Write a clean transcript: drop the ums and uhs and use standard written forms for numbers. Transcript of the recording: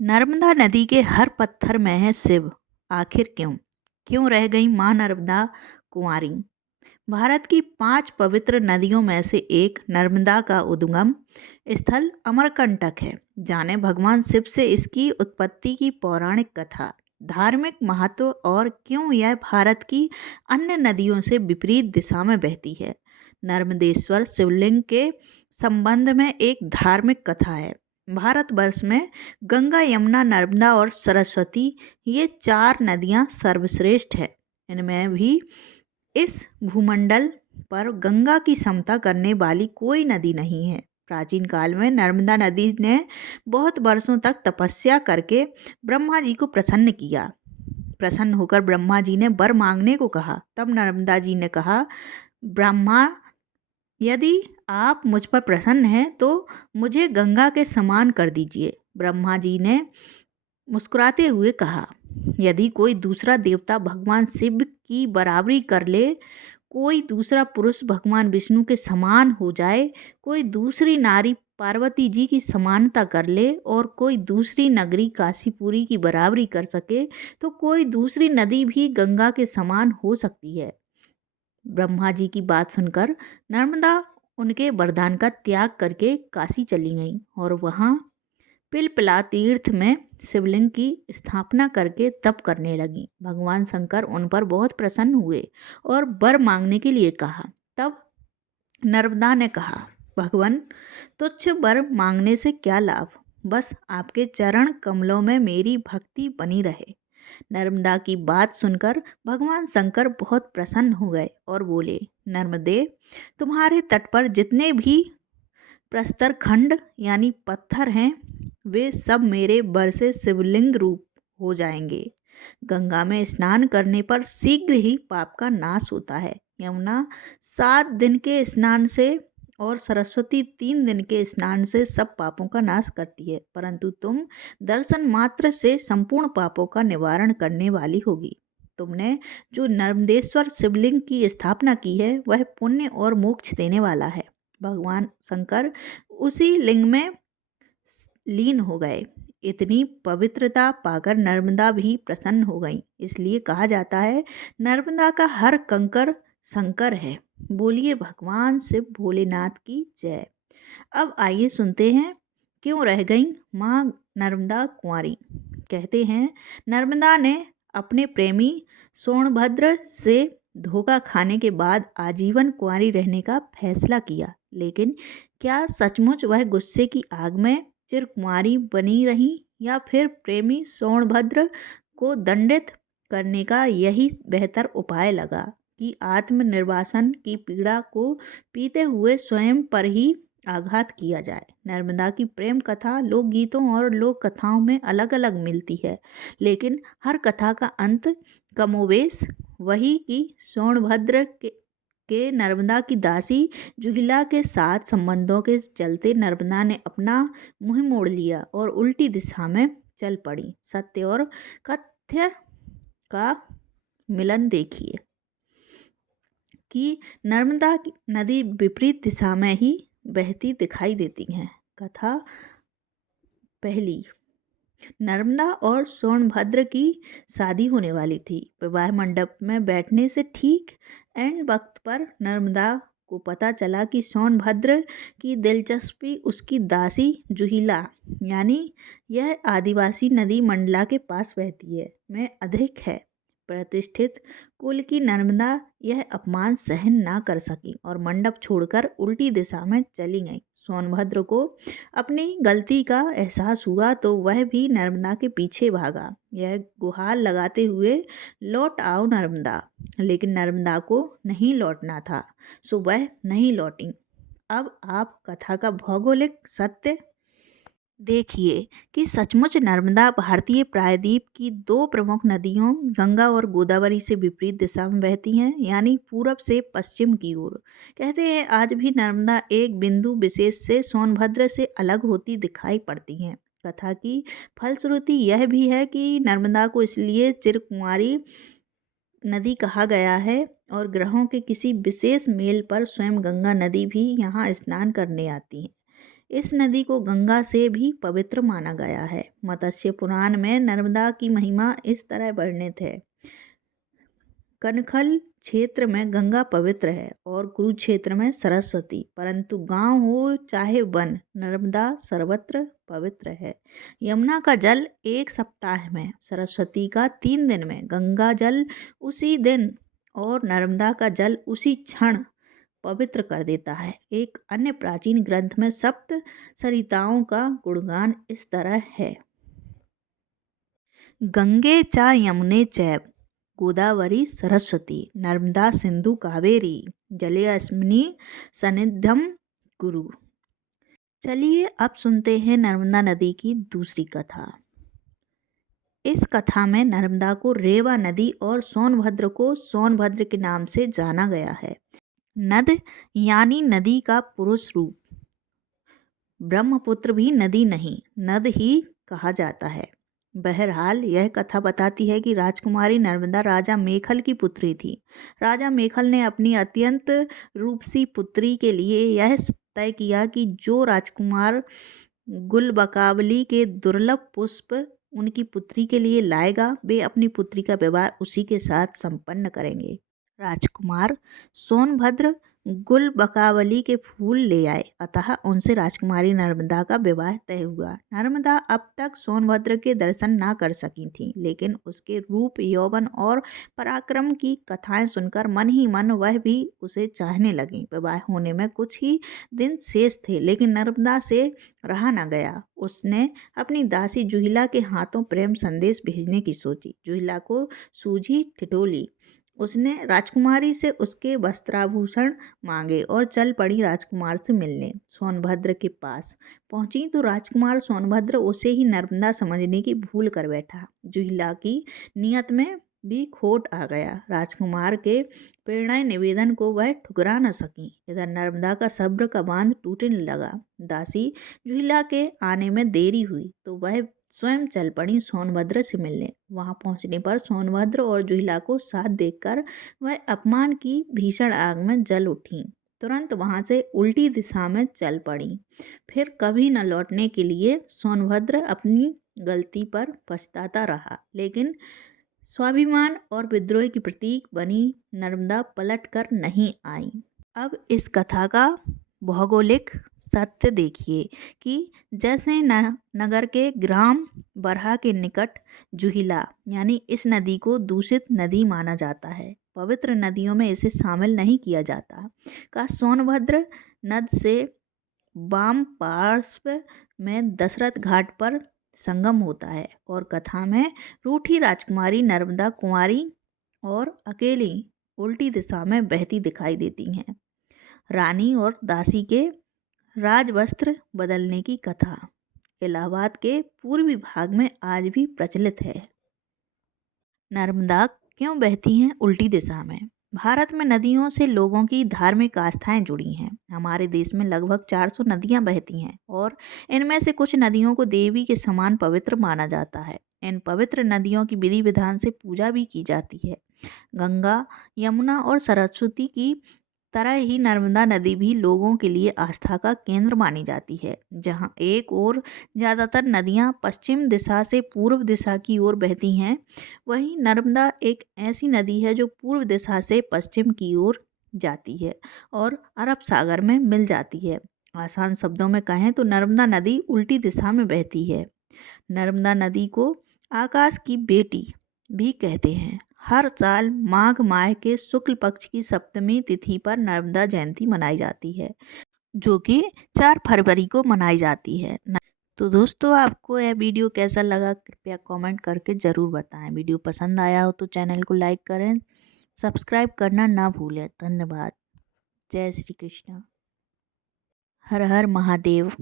नर्मदा नदी के हर पत्थर में है शिव। आखिर क्यों? क्यों रह गई माँ नर्मदा कुंवारी? भारत की 5 पवित्र नदियों में से एक नर्मदा का उद्गम स्थल अमरकंटक है। जाने भगवान शिव से इसकी उत्पत्ति की पौराणिक कथा, धार्मिक महत्व और क्यों यह भारत की अन्य नदियों से विपरीत दिशा में बहती है। नर्मदेश्वर शिवलिंग के संबंध में एक धार्मिक कथा है। भारतवर्ष में गंगा, यमुना, नर्मदा और सरस्वती ये 4 नदियाँ सर्वश्रेष्ठ है। इनमें भी इस भूमंडल पर गंगा की समता करने वाली कोई नदी नहीं है। प्राचीन काल में नर्मदा नदी ने बहुत वर्षों तक तपस्या करके ब्रह्मा जी को प्रसन्न किया। प्रसन्न होकर ब्रह्मा जी ने वर मांगने को कहा। तब नर्मदा जी ने कहा, ब्रह्मा, यदि आप मुझ पर प्रसन्न हैं तो मुझे गंगा के समान कर दीजिए। ब्रह्मा जी ने मुस्कुराते हुए कहा, यदि कोई दूसरा देवता भगवान शिव की बराबरी कर ले, कोई दूसरा पुरुष भगवान विष्णु के समान हो जाए, कोई दूसरी नारी पार्वती जी की समानता कर ले और कोई दूसरी नगरी काशीपुरी की बराबरी कर सके, तो कोई दूसरी नदी भी गंगा के समान हो सकती है। ब्रह्मा जी की बात सुनकर नर्मदा उनके वरदान का त्याग करके काशी चली गईं और वहाँ पिलपिला तीर्थ में शिवलिंग की स्थापना करके तप करने लगी। भगवान शंकर उन पर बहुत प्रसन्न हुए और वर मांगने के लिए कहा। तब नर्मदा ने कहा, भगवान, तुच्छ वर मांगने से क्या लाभ, बस आपके चरण कमलों में मेरी भक्ति बनी रहे। नर्मदा की बात सुनकर भगवान शंकर बहुत प्रसन्न हो गए और बोले, नर्मदे, तुम्हारे तट पर जितने भी प्रस्तर खंड यानी पत्थर हैं, वे सब मेरे वर से शिवलिंग रूप हो जाएंगे। गंगा में स्नान करने पर शीघ्र ही पाप का नाश होता है। यमुना 7 दिन के स्नान से और सरस्वती 3 दिन के स्नान से सब पापों का नाश करती है, परंतु तुम दर्शन मात्र से संपूर्ण पापों का निवारण करने वाली होगी। तुमने जो नर्मदेश्वर शिवलिंग की स्थापना की है वह पुण्य और मोक्ष देने वाला है। भगवान शंकर उसी लिंग में लीन हो गए। इतनी पवित्रता पाकर नर्मदा भी प्रसन्न हो गई। इसलिए कहा जाता है, नर्मदा का हर कंकर शंकर है। बोलिए भगवान शिव भोलेनाथ की जय। अब आइए सुनते हैं क्यों रह गई माँ नर्मदा कुंवारी। कहते हैं, नर्मदा ने अपने प्रेमी सोनभद्र से धोखा खाने के बाद आजीवन कुंवारी रहने का फैसला किया। लेकिन क्या सचमुच वह गुस्से की आग में चिरकुंवारी बनी रही, या फिर प्रेमी सोनभद्र को दंडित करने का यही बेहतर उपाय लगा कि आत्मनिर्वासन की पीड़ा को पीते हुए स्वयं पर ही आघात किया जाए। नर्मदा की प्रेम कथा लोकगीतों और लोक कथाओं में अलग अलग मिलती है, लेकिन हर कथा का अंत कमोबेश वही कि सोनभद्र के नर्मदा की दासी जुहिला के साथ संबंधों के चलते नर्मदा ने अपना मुंह मोड़ लिया और उल्टी दिशा में चल पड़ी। सत्य और कथ्य का मिलन देखिए कि नर्मदा नदी विपरीत दिशा में ही बहती दिखाई देती हैं। कथा पहली, नर्मदा और सोनभद्र की शादी होने वाली थी। विवाह मंडप में बैठने से ठीक एंड वक्त पर नर्मदा को पता चला कि सोनभद्र की दिलचस्पी उसकी दासी जुहिला यानी यह आदिवासी नदी मंडला के पास बहती है में अधिक है। प्रतिष्ठित कुल की नर्मदा यह अपमान सहन ना कर सकी और मंडप छोड़कर उल्टी दिशा में चली गई। सोनभद्र को अपनी गलती का एहसास हुआ तो वह भी नर्मदा के पीछे भागा। यह गुहार लगाते हुए, लौट आओ नर्मदा, लेकिन नर्मदा को नहीं लौटना था, सो वह नहीं लौटी। अब आप कथा का भौगोलिक सत्य देखिए कि सचमुच नर्मदा भारतीय प्रायद्वीप की 2 प्रमुख नदियों गंगा और गोदावरी से विपरीत दिशा में बहती हैं, यानी पूरब से पश्चिम की ओर। कहते हैं आज भी नर्मदा एक बिंदु विशेष से सोनभद्र से अलग होती दिखाई पड़ती हैं। कथा की फलश्रुति यह भी है कि नर्मदा को इसलिए चिरकुंवारी नदी कहा गया है और ग्रहों के किसी विशेष मेल पर स्वयं गंगा नदी भी यहाँ स्नान करने आती है। इस नदी को गंगा से भी पवित्र माना गया है। मत्स्य पुराण में नर्मदा की महिमा इस तरह वर्णित है। कनखल क्षेत्र में गंगा पवित्र है और कुरुक्षेत्र में सरस्वती, परंतु गांव हो चाहे वन, नर्मदा सर्वत्र पवित्र है। यमुना का जल 1 सप्ताह में, सरस्वती का 3 दिन में, गंगा जल उसी दिन और नर्मदा का जल उसी क्षण पवित्र कर देता है। एक अन्य प्राचीन ग्रंथ में सप्त सरिताओं का गुणगान इस तरह है। गंगे चा यमुने चैव गोदावरी सरस्वती नर्मदा सिंधु कावेरी जलेऽस्मिन् सन्निधिं कुरु। चलिए अब सुनते हैं नर्मदा नदी की दूसरी कथा। इस कथा में नर्मदा को रेवा नदी और सोनभद्र को सोनभद्र के नाम से जाना गया है। नद यानी नदी का पुरुष रूप। ब्रह्मपुत्र भी नदी नहीं, नद ही कहा जाता है। बहरहाल यह कथा बताती है कि राजकुमारी नर्मदा राजा मेखल की पुत्री थी। राजा मेखल ने अपनी अत्यंत रूपसी पुत्री के लिए यह तय किया कि जो राजकुमार गुलबकावली के दुर्लभ पुष्प उनकी पुत्री के लिए लाएगा, वे अपनी पुत्री का विवाह उसी के साथ संपन्न करेंगे। राजकुमार सोनभद्र गुलबकावली के फूल ले आए, अतः उनसे राजकुमारी नर्मदा का विवाह तय हुआ। नर्मदा अब तक सोनभद्र के दर्शन ना कर सकी थी, लेकिन उसके रूप, यौवन और पराक्रम की कथाएं सुनकर मन ही मन वह भी उसे चाहने लगी। विवाह होने में कुछ ही दिन शेष थे, लेकिन नर्मदा से रहा न गया। उसने अपनी दासी जुहिला के हाथों प्रेम संदेश भेजने की सोची। जुहिला को सूझी ठिठोली। उसने राजकुमारी से उसके वस्त्राभूषण मांगे और चल पड़ी राजकुमार से मिलने। सोनभद्र के पास पहुंची तो राजकुमार सोनभद्र उसे ही नर्मदा समझने की भूल कर बैठा। जुहिला की नियत में भी खोट आ गया। राजकुमार के प्रेरणा निवेदन को वह ठुकरा न सकी। इधर नर्मदा का सब्र का बांध टूटने लगा। दासी जुहिला के आने में देरी हुई तो वह स्वयं चल पड़ी सोनभद्र से मिलने। वहां पहुंचने पर सोनभद्र और जुहिला को साथ देखकर वह अपमान की भीषण आग में जल उठी। तुरंत वहां से उल्टी दिशा में चल पड़ी। फिर कभी न लौटने के लिए सोनभद्र अपनी गलती पर पछताता रहा, लेकिन स्वाभिमान और विद्रोह की प्रतीक बनी नर्मदा पलट कर नहीं आई। अब इस कथा का भौगोलिक सत्य देखिए कि जैसे नगर के ग्राम बरहा के निकट जुहिला यानी इस नदी को दूषित नदी माना जाता है, पवित्र नदियों में इसे शामिल नहीं किया जाता। का सोनभद्र नद से वाम पार्श्व में दशरथ घाट पर संगम होता है और कथा में रूठी राजकुमारी नर्मदा कुंवारी और अकेली उल्टी दिशा में बहती दिखाई देती हैं। रानी और दासी के राजवस्त्र बदलने की कथा इलाहाबाद के पूर्वी भाग में आज भी प्रचलित है। नर्मदा क्यों बहती हैं उल्टी दिशा में? भारत में नदियों से लोगों की धार्मिक आस्थाएं जुड़ी हैं। हमारे देश में लगभग 400 नदियां बहती हैं और इनमें से कुछ नदियों को देवी के समान पवित्र माना जाता है। इन पवित्र नदियों की विधि विधान से पूजा भी की जाती है। गंगा, यमुना और सरस्वती की तरह ही नर्मदा नदी भी लोगों के लिए आस्था का केंद्र मानी जाती है। जहाँ एक ओर ज़्यादातर नदियाँ पश्चिम दिशा से पूर्व दिशा की ओर बहती हैं, वहीं नर्मदा एक ऐसी नदी है जो पूर्व दिशा से पश्चिम की ओर जाती है और अरब सागर में मिल जाती है। आसान शब्दों में कहें तो नर्मदा नदी उल्टी दिशा में बहती है। नर्मदा नदी को आकाश की बेटी भी कहते हैं। हर साल माघ माह के शुक्ल पक्ष की सप्तमी तिथि पर नर्मदा जयंती मनाई जाती है, जो कि 4 फरवरी को मनाई जाती है। तो दोस्तों, आपको यह वीडियो कैसा लगा कृपया कमेंट करके ज़रूर बताएं। वीडियो पसंद आया हो तो चैनल को लाइक करें, सब्सक्राइब करना ना भूलें। धन्यवाद। जय श्री कृष्ण। हर हर महादेव।